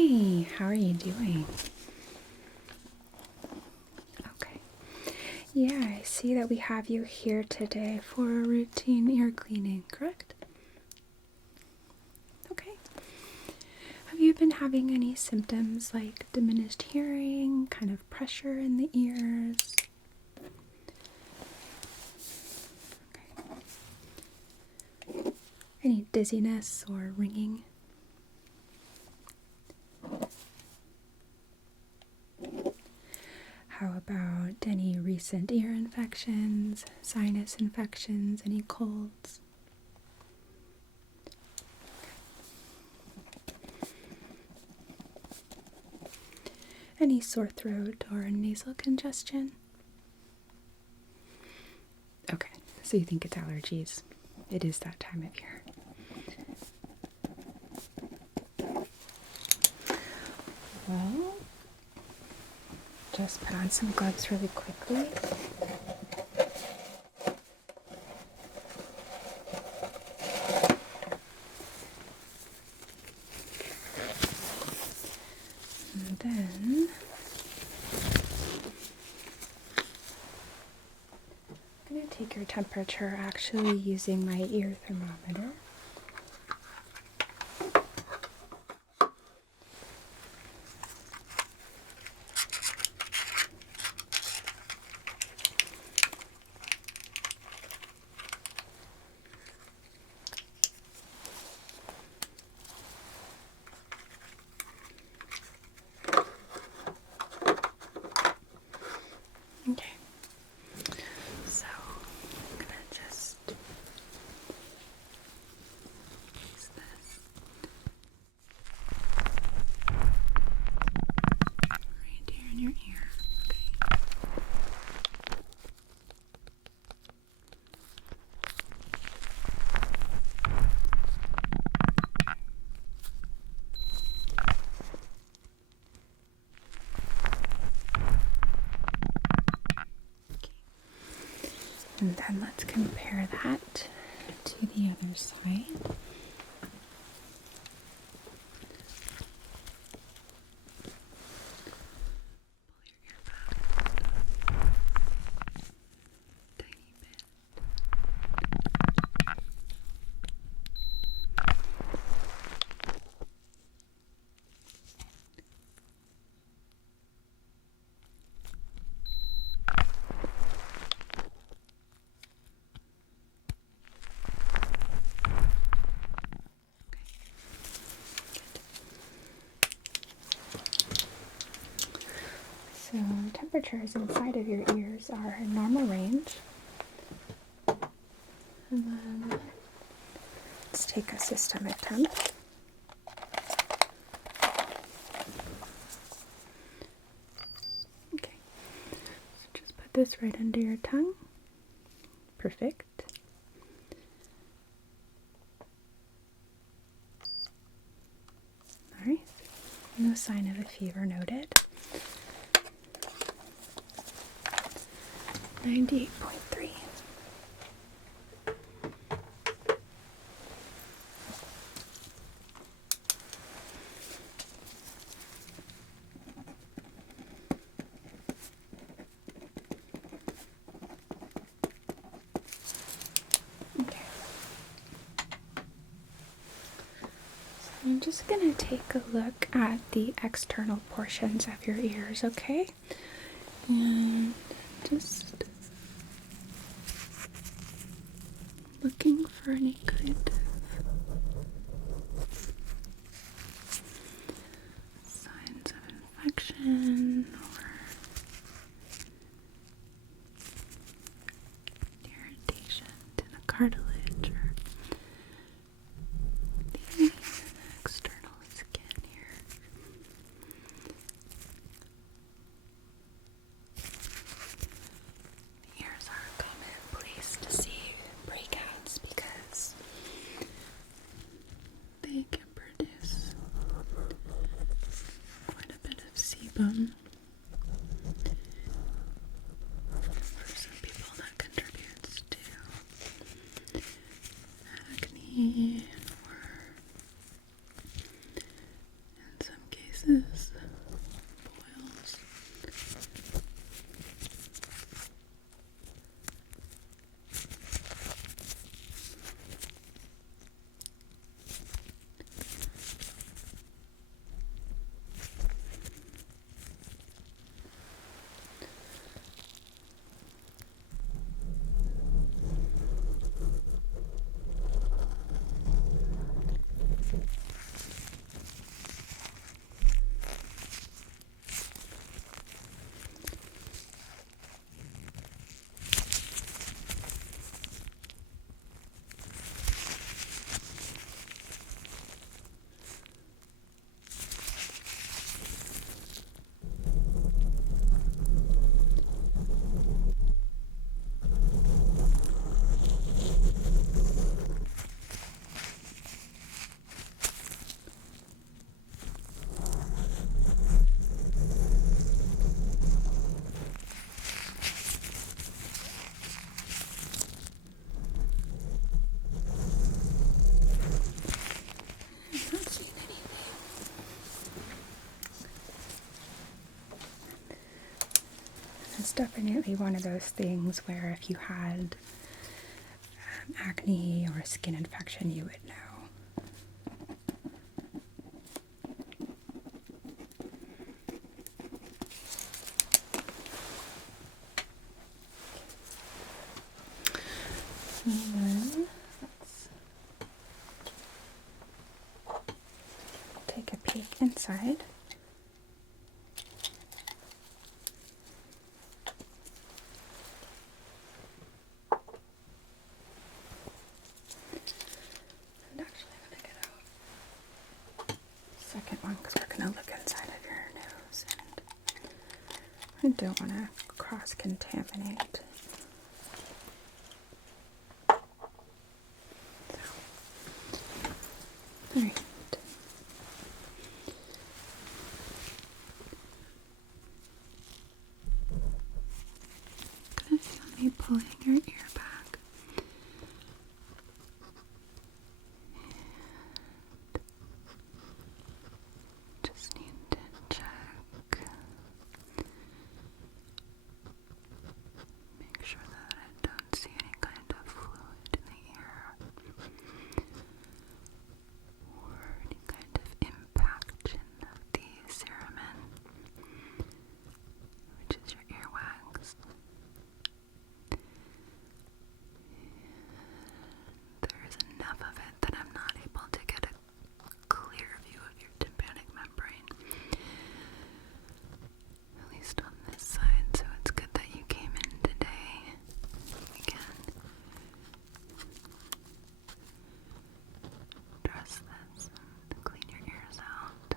Hey, how are you doing? Okay. Yeah, I see that we have you here today for a routine ear cleaning, correct? Okay. Have you been having any symptoms like diminished hearing, kind of pressure in the ears? Okay. Any dizziness or ringing? How about any recent ear infections, sinus infections, any colds? Any sore throat or nasal congestion? Okay, so you think it's allergies. It is that time of year. Well, just put on some gloves really quickly. And then I'm going to take your temperature actually using my ear thermometer. Okay, so I'm going to just use this right here in your ear. Okay. And then let's compare that to the other side. So temperatures inside of your ears are in normal range. And then let's take a systemic temp. Okay, so just put this right under your tongue. Perfect. Alright, no sign of a fever noted. 98.3. Okay. So I'm just going to take a look at the external portions of your ears, okay? And just looking for any kind of signs of infection or irritation to the cartilage or the external skin here. The ears are a common place to see breakouts because they can produce quite a bit of sebum. For some people that contributes to acne or in some cases definitely one of those things where if you had acne or a skin infection, you would know. And then let's take a peek inside. And actually I'm going to get out the second one because we're going to look inside of your nose, and I don't want to cross-contaminate. Alright. Gonna feel me pulling your ear back. Just need to check. Make sure that I don't see any kind of fluid in the ear, or any kind of impaction of the cerumen, which is your earwax. There is enough of it that I'm not able to get a clear view of your tympanic membrane, at least on this side, so it's good that you came in today. We can dress this to clean your ears out.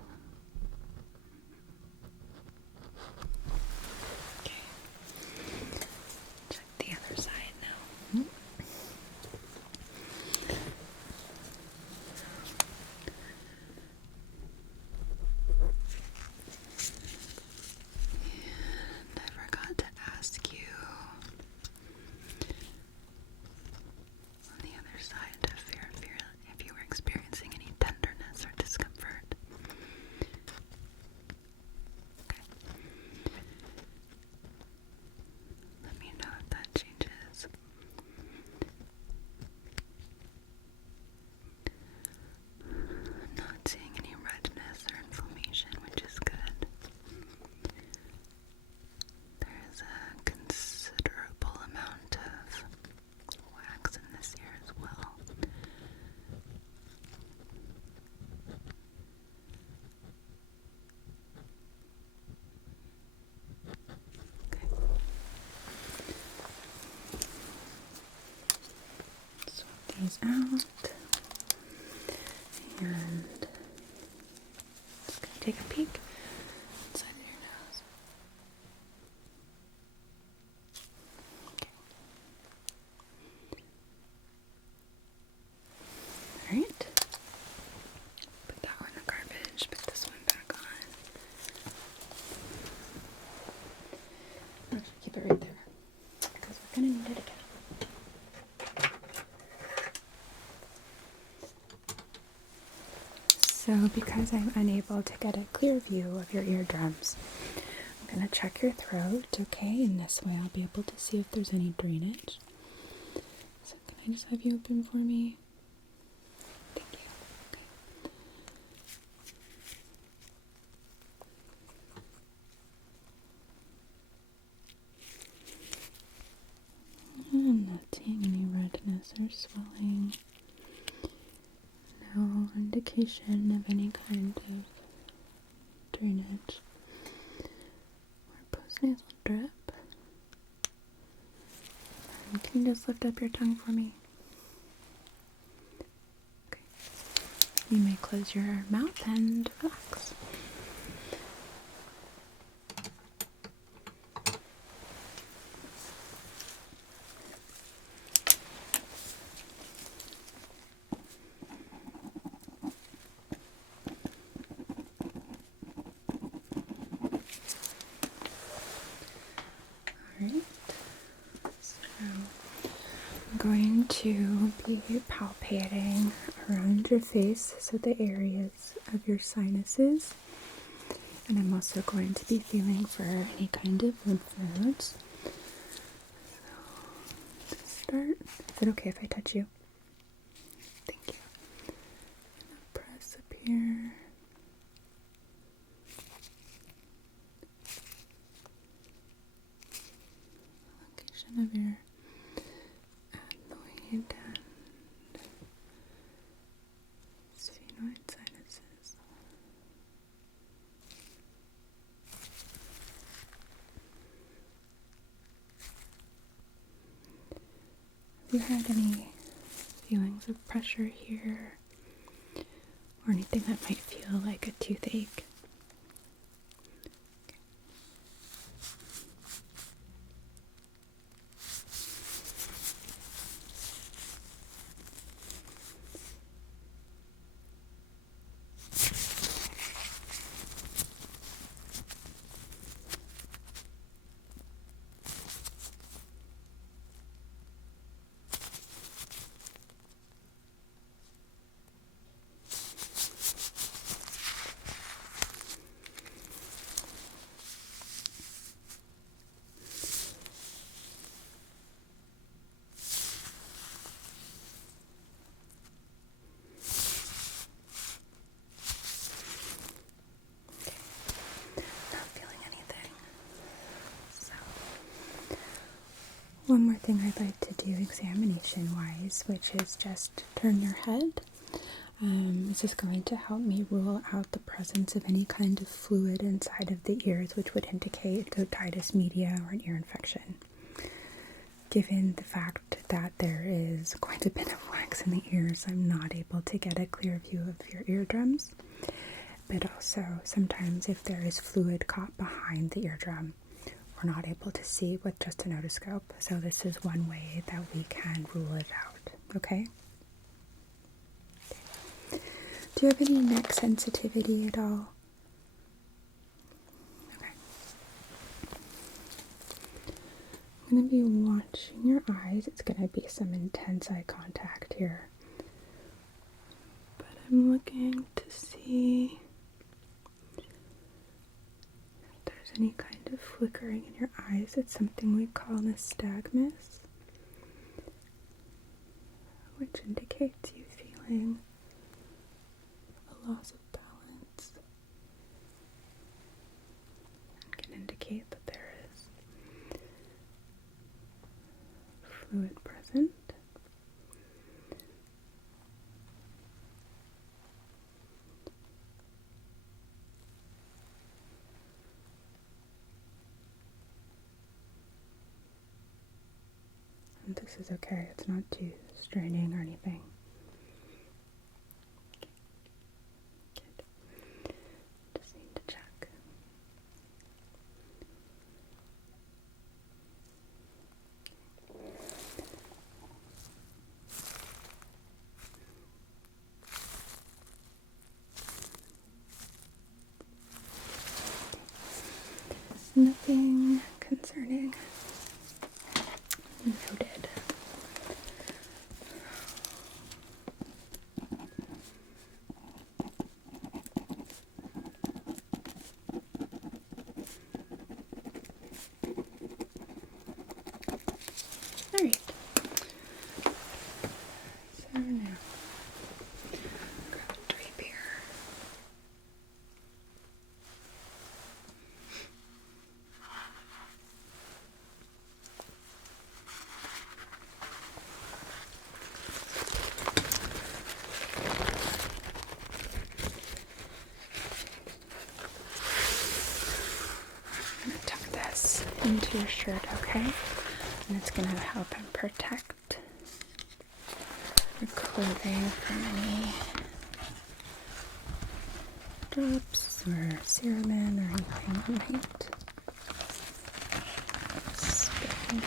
Okay. Check the other side now. And I forgot to ask you on the other side if you were experiencing any tenderness or discomfort. Okay. Let me know if that changes. I'm not seeing any redness or inflammation, which is good. There is a considerable amount of wax in this ear as well. Okay. Swap these out. And just gonna take a peek inside of your nose. Okay. Alright. Put that one in the garbage, put this one back on. Actually, keep it right there, because we're gonna need it again. So because I'm unable to get a clear view of your eardrums, I'm going to check your throat, okay? And this way I'll be able to see if there's any drainage. So can I just have you open for me? Thank you. Okay. I'm not seeing any redness or swelling. No indication of any kind of drainage or postnasal drip. And can you just lift up your tongue for me? Okay. You may close your mouth and relax. Alright, so I'm going to be palpating around your face, so the areas of your sinuses, and I'm also going to be feeling for any kind of lymph nodes. start? Is it okay if I touch you? Thank you. I'm gonna press up here. Location of your adenoid and sphenoid sinuses. Have you had any feelings of pressure here or anything that might feel like a toothache? Not feeling anything. So, one more thing I'd like to do examination-wise, which is just turn your head. This is going to help me rule out the presence of any kind of fluid inside of the ears, which would indicate otitis media or an ear infection. Given the fact that there is quite a bit of wax in the ears, I'm not able to get a clear view of your eardrums. But also, sometimes if there is fluid caught behind the eardrum, we're not able to see with just an otoscope. So this is one way that we can rule it out, okay? Do you have any neck sensitivity at all? Okay. I'm going to be watching your eyes. It's going to be some intense eye contact here. But I'm looking to see if there's any kind of flickering in your eyes. It's something we call nystagmus, which indicates you feeling a loss of balance and can indicate that there is fluid present. And this is okay, it's not too straining or anything. Good. Just need to check. Nothing concerning. Noted. Alright. So now, grab a drape here. I'm going to tuck this into your shirt, okay? And it's going to help and protect your clothing from any drops or cerumen or anything that might spill.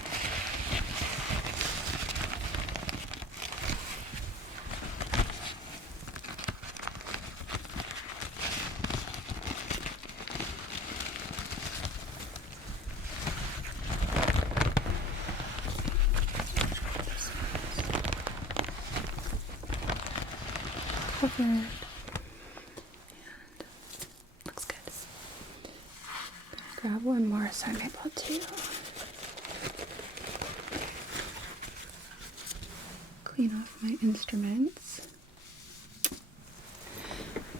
Covered. And looks good. Grab one more so I'm able to clean off my instruments.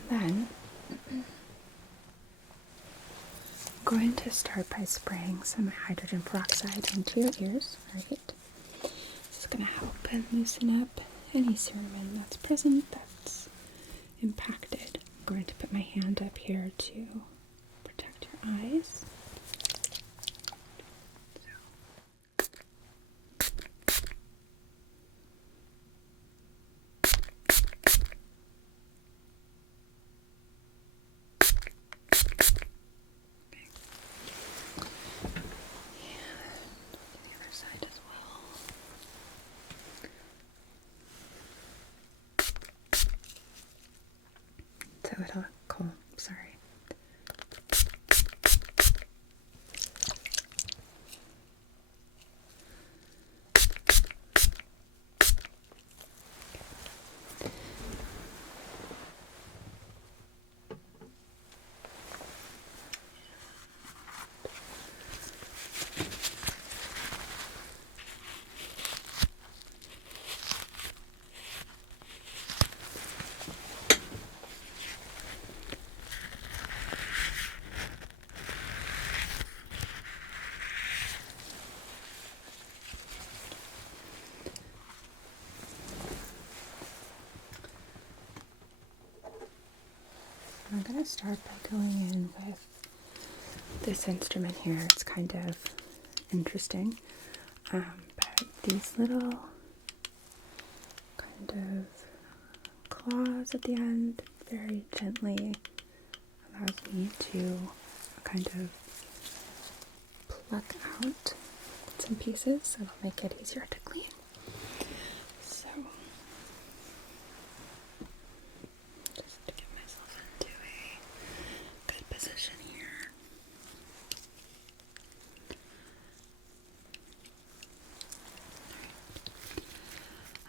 Then I'm going to start by spraying some hydrogen peroxide into your ears, right? This is going to help and loosen up any cerumen that's present that's impacted. I'm going to put my hand up here to protect your eyes. So it'll cool, sorry. I'm going to start by going in with this instrument here. It's kind of interesting, but these little kind of claws at the end very gently allows me to kind of pluck out some pieces so it'll make it easier to clean. So just to get myself into a good position here.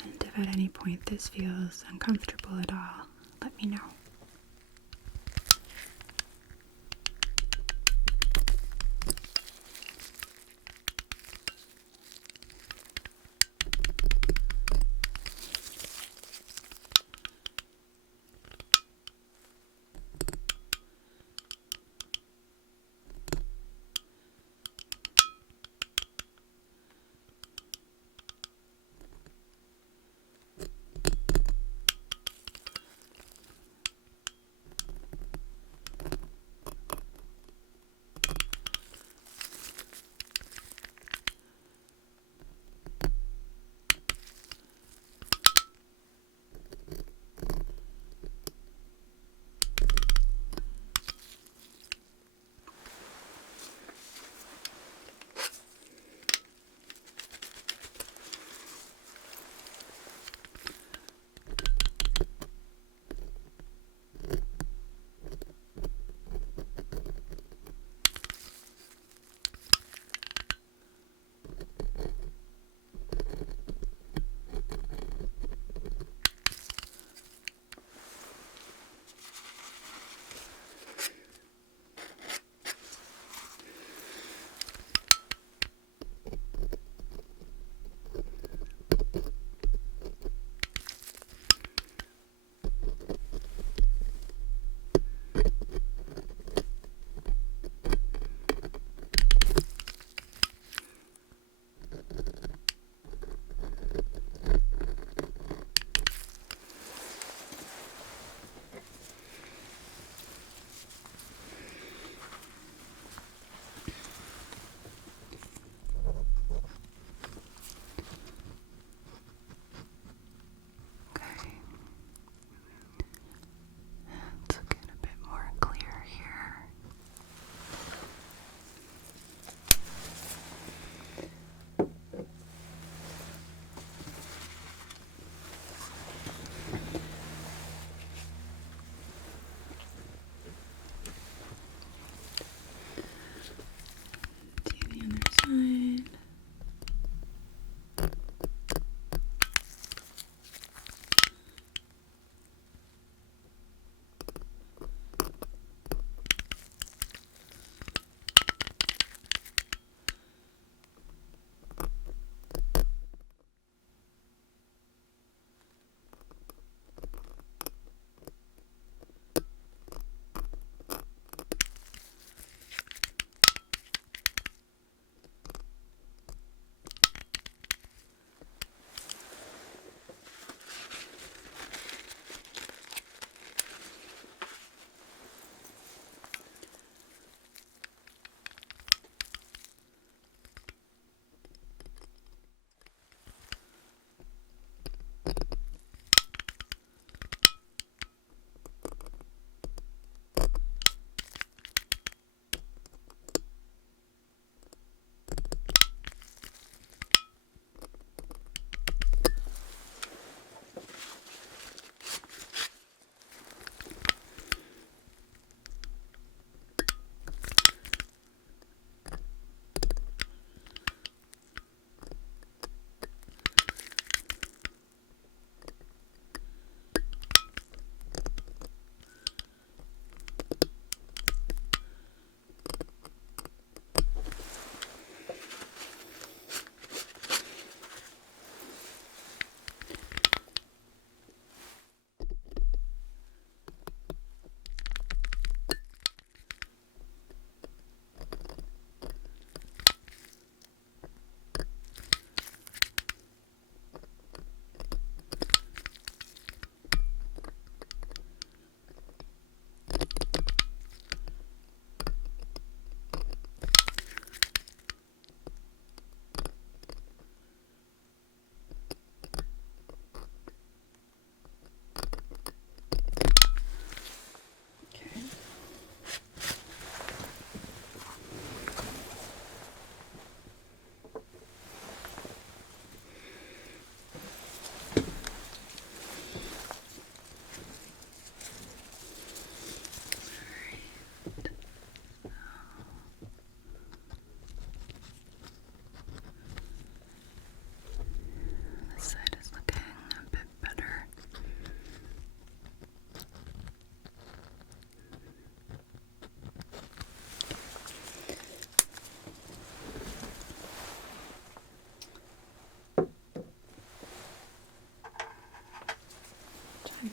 And if at any point this feels uncomfortable at all, let me know.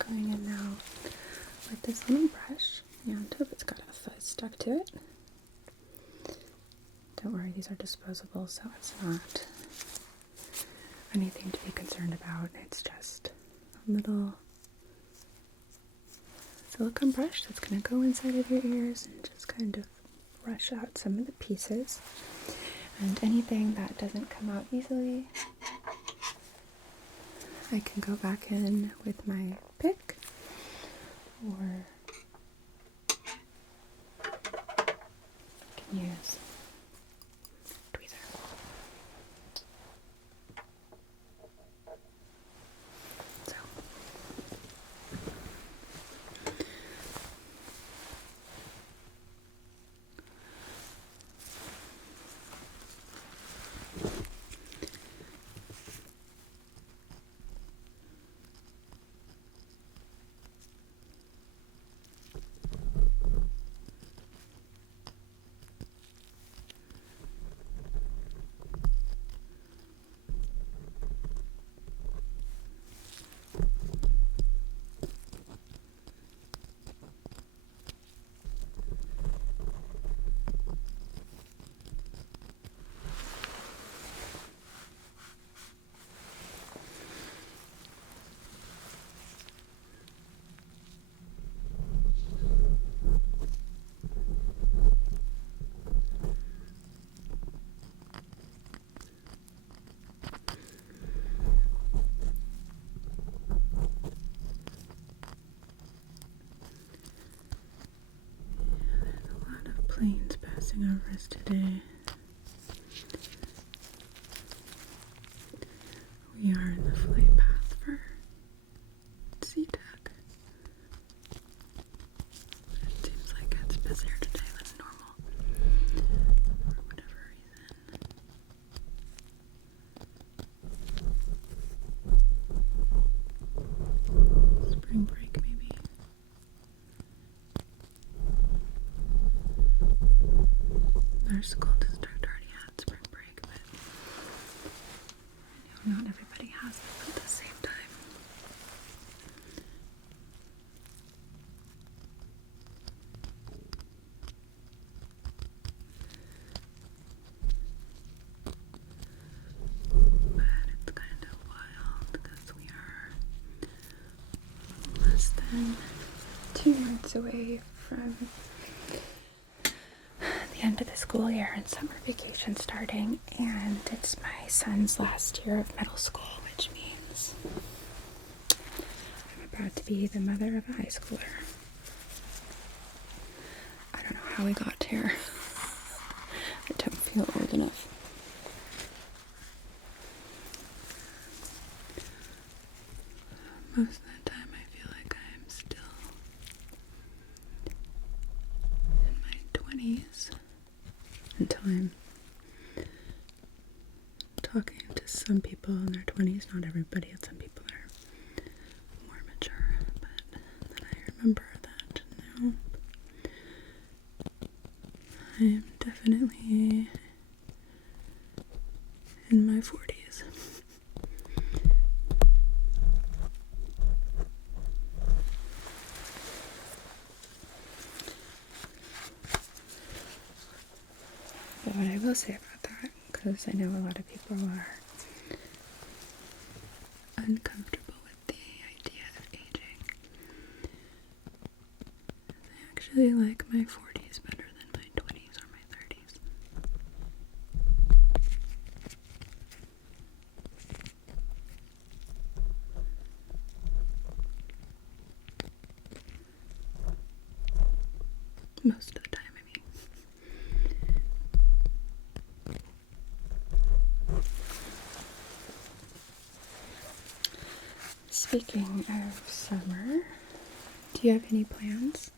going in now with this little brush, and hope it's got a fuzz stuck to it. Don't worry, these are disposable, so it's not anything to be concerned about. It's just a little silicone brush that's going to go inside of your ears and just kind of brush out some of the pieces. And anything that doesn't come out easily, I can go back in with my pick, or I can use tweezer. So planes passing over us today. We are in the flight path for SeaTac. It seems like it's busier today than normal for whatever reason. Spring break, maybe. Our school district already had spring break, but I know not everybody has it at the same time. But it's kind of wild because we are less than 2 months away from the end of the school year and summer vacation starting, and it's my son's last year of middle school, which means I'm about to be the mother of a high schooler. I don't know how we got here. I don't feel old enough. Most of the time I feel like I'm still in my 20s until I'm talking to some people in their 20s. Not everybody, some people are more mature, but then I remember that now I'm definitely in my 40s. But what I will say about that, because I know a lot of people are uncomfortable with the idea of aging, I actually like my 40s better than my 20s or my 30s. Most of the time, I mean. Speaking of summer, do you have any plans?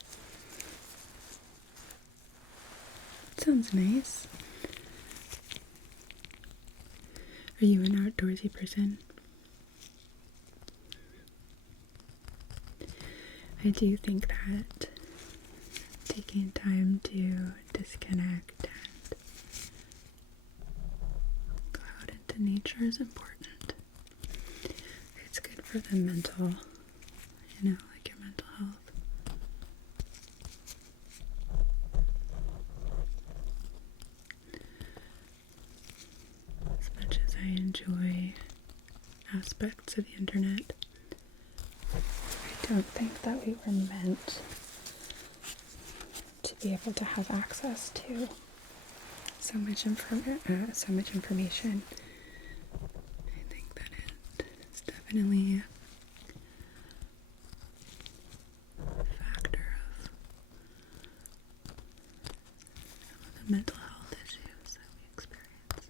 Sounds nice. Are you an outdoorsy person? I do think that taking time to disconnect and go out into nature is important. It's good for the mental like your mental health. As much as I enjoy aspects of the internet, I don't think that we were meant to be able to have access to so much information. I think that it's definitely a factor of some of the mental health issues that we experience.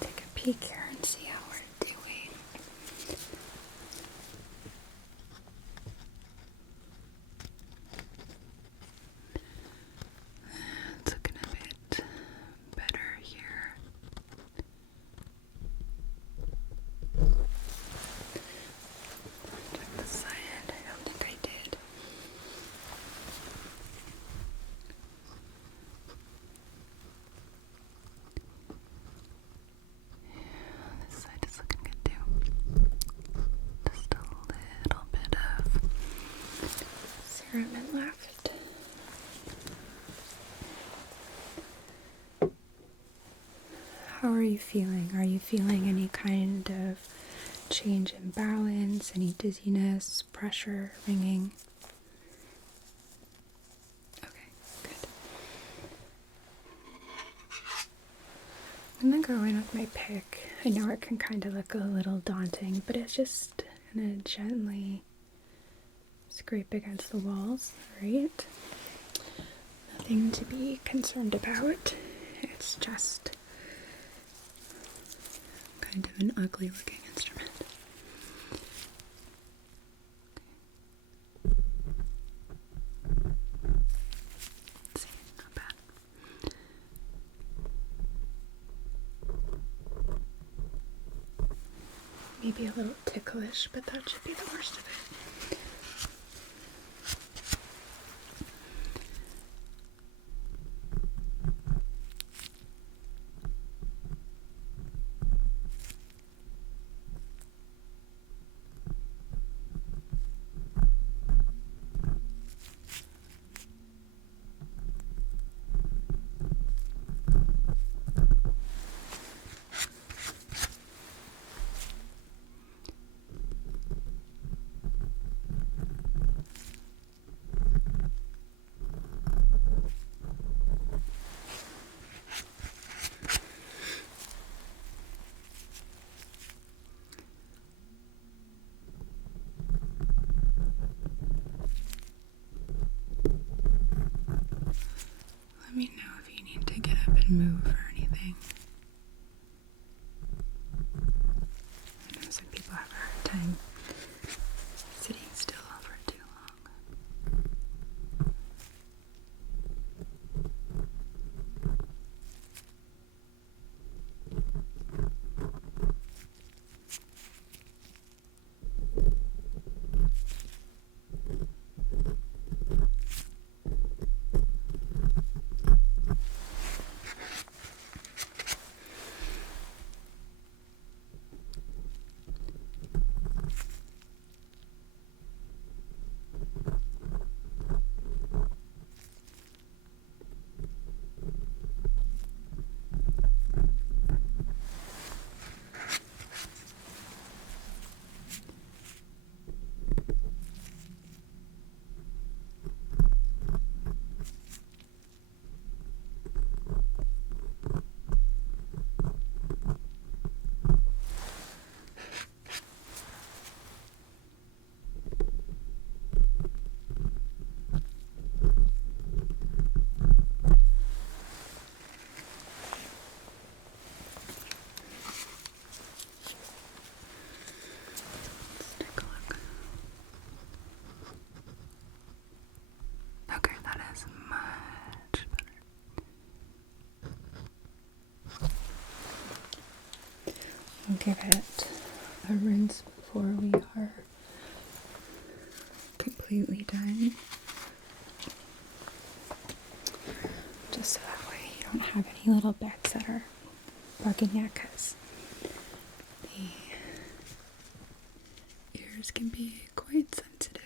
Take a peek here and see how we're doing. It's looking a bit better here. Check the side. I don't think I did. This side is looking good too. Just a little bit of cerumen left. How are you feeling? Are you feeling any kind of change in balance, any dizziness, pressure, ringing? Okay, good. I'm gonna go in with my pick. I know it can kind of look a little daunting, but it's just gonna gently scrape against the walls, right? Nothing to be concerned about. It's just kind of an ugly looking instrument. Let's see, not bad. Maybe a little ticklish, but that should be the worst of it. I'll give it a rinse before we are completely done. Just so that way you don't have any little bits that are bugging you, because the ears can be quite sensitive.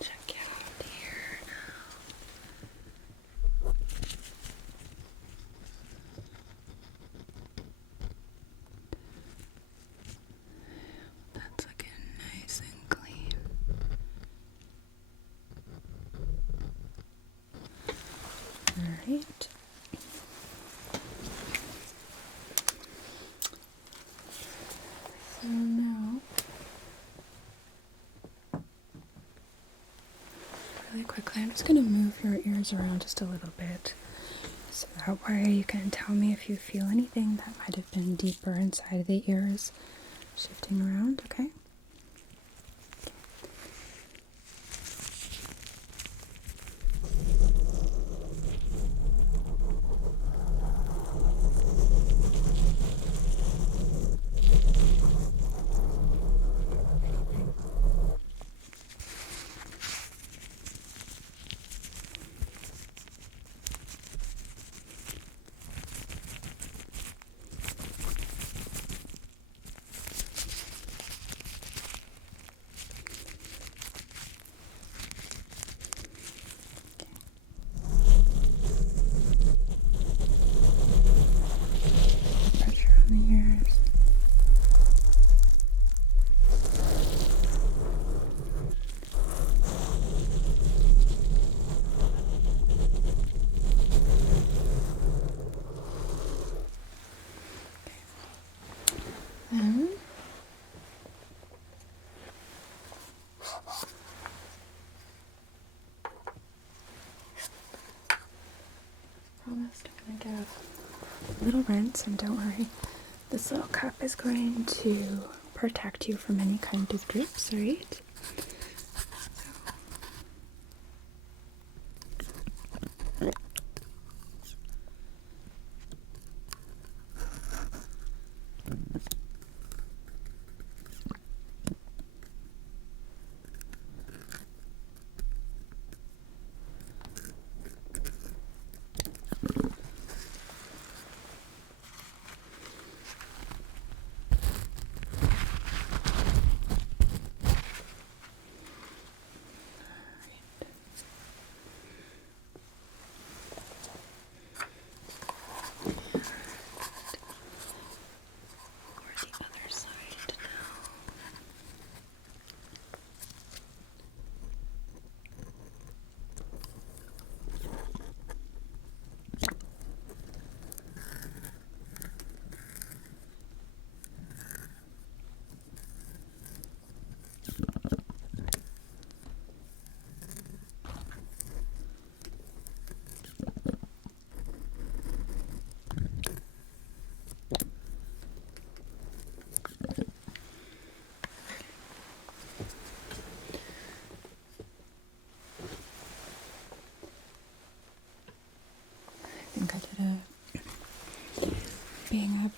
Check out here now. That's looking nice and clean. Alright. So now, really quickly, I'm just going to move your ears around just a little bit, so that way you can tell me if you feel anything that might have been deeper inside the ears shifting around, okay? Pressure on the ears. Then promised I'm gonna give a little rinse, and don't worry, this little cup is going to protect you from any kind of drips, alright?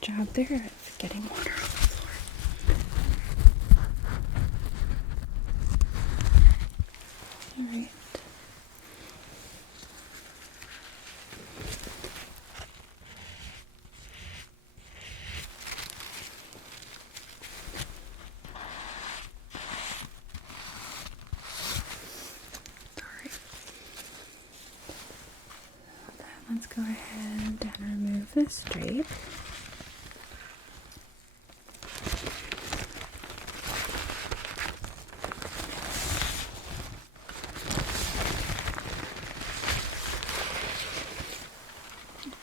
job there of getting water on the floor. All right. Let's go ahead and remove this drape. Just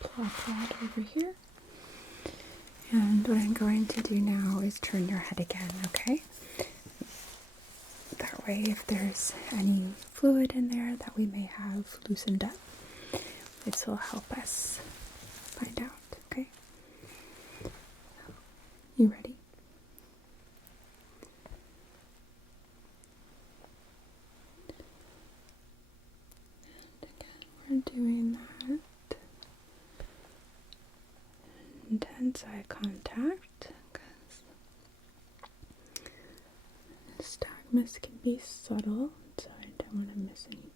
plop that over here. And what I'm going to do now is turn your head again, okay? That way, if there's any fluid in there that we may have loosened up, this will help us find out, okay? You ready? And again, we're doing that. Intense eye contact, because nystagmus can be subtle, so I don't want to miss anything.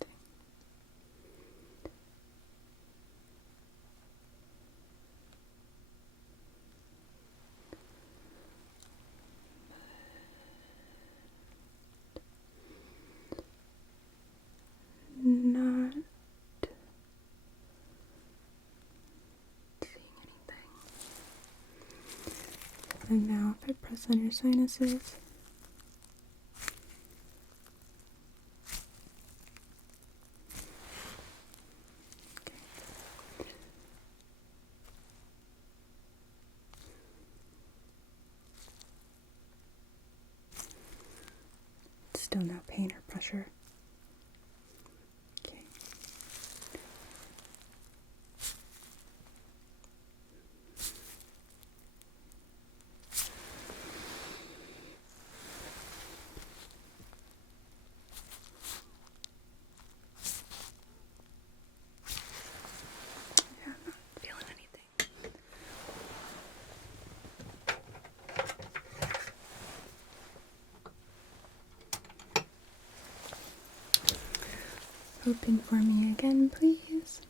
Not seeing anything. And now if I press on your sinuses, okay. Still no pain or pressure. Okay. Yeah, I'm not feeling anything. Open for me again, please.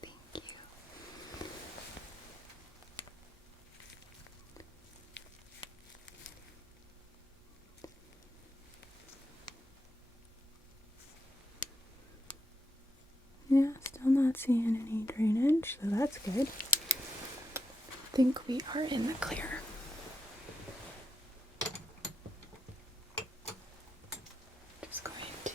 Thank you. Yeah, still not seeing any drainage, so that's good. I think we are in the clear. Just going to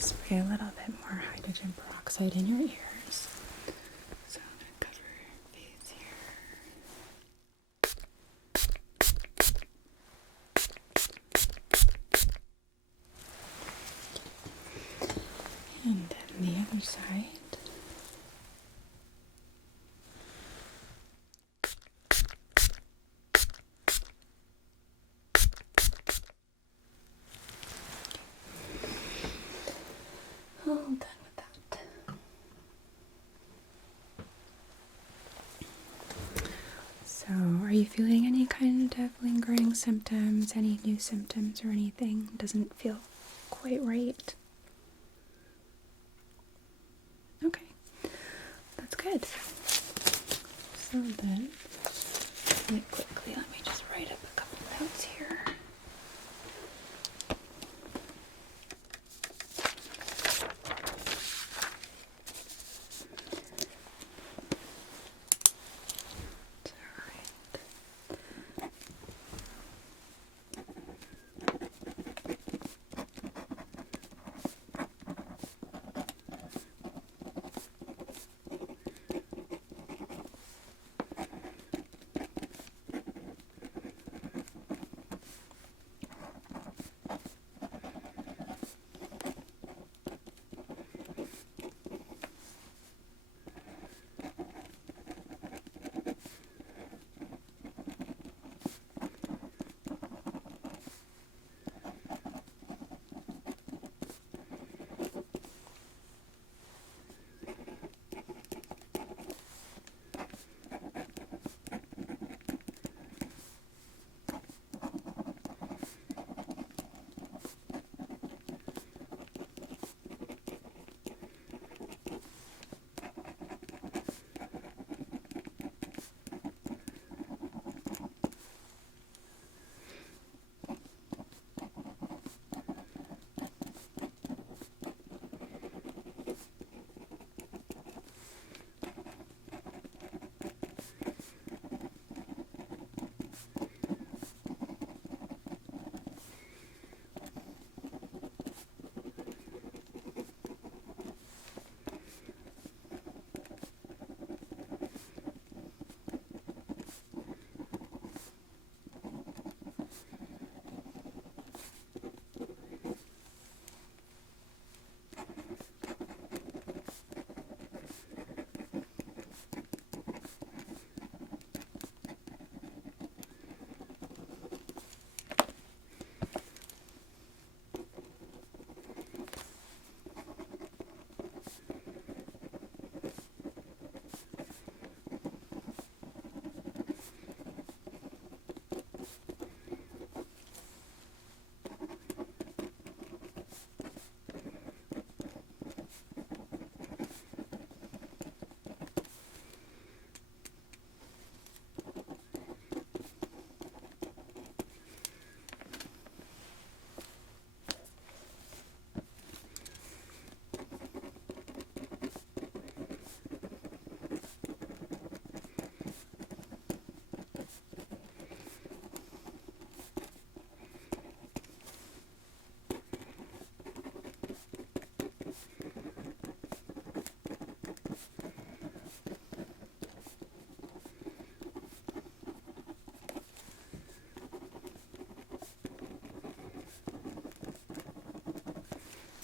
spray a little bit more hydrogen peroxide in your ears. So I'm going to cover your face here. And then the other side. All done with that. So, are you feeling any kind of lingering symptoms, any new symptoms or anything? Doesn't feel quite right? Okay, that's good. So then, really quickly, let me just write up a couple notes here.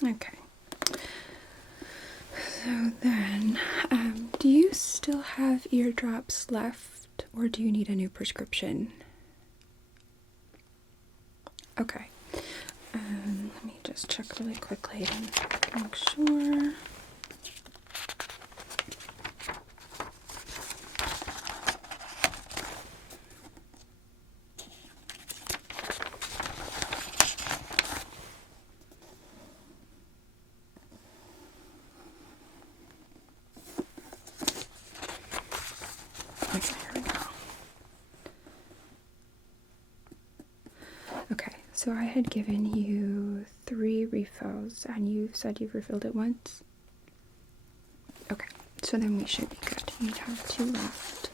Okay. So then, do you still have eardrops left, or do you need a new prescription? Okay. Let me just check really quickly and make sure. Okay, here we go. Okay, so I had given you 3 refills, and you said you've refilled it once? Okay, so then we should be good. You have 2 left.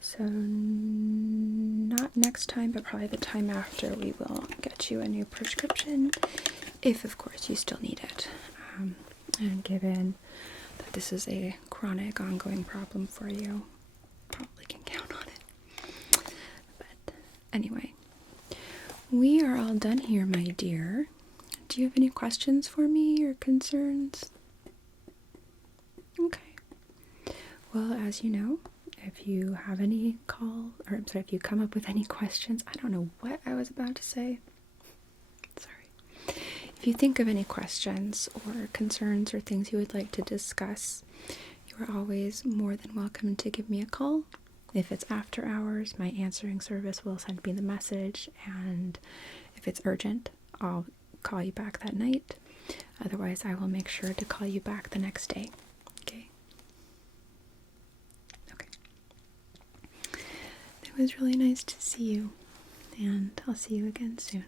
So, not next time, but probably the time after, we will get you a new prescription, if of course you still need it. And given that this is a chronic, ongoing problem for you, probably can count on it. But anyway, we are all done here, my dear. Do you have any questions for me or concerns? Okay. Well, as you know, if you have any if you come up with any questions, I don't know what I was about to say. Sorry. If you think of any questions or concerns or things you would like to discuss, you are always more than welcome to give me a call. If it's after hours, my answering service will send me the message, and if it's urgent, I'll call you back that night. Otherwise, I will make sure to call you back the next day. Okay? Okay. It was really nice to see you, and I'll see you again soon.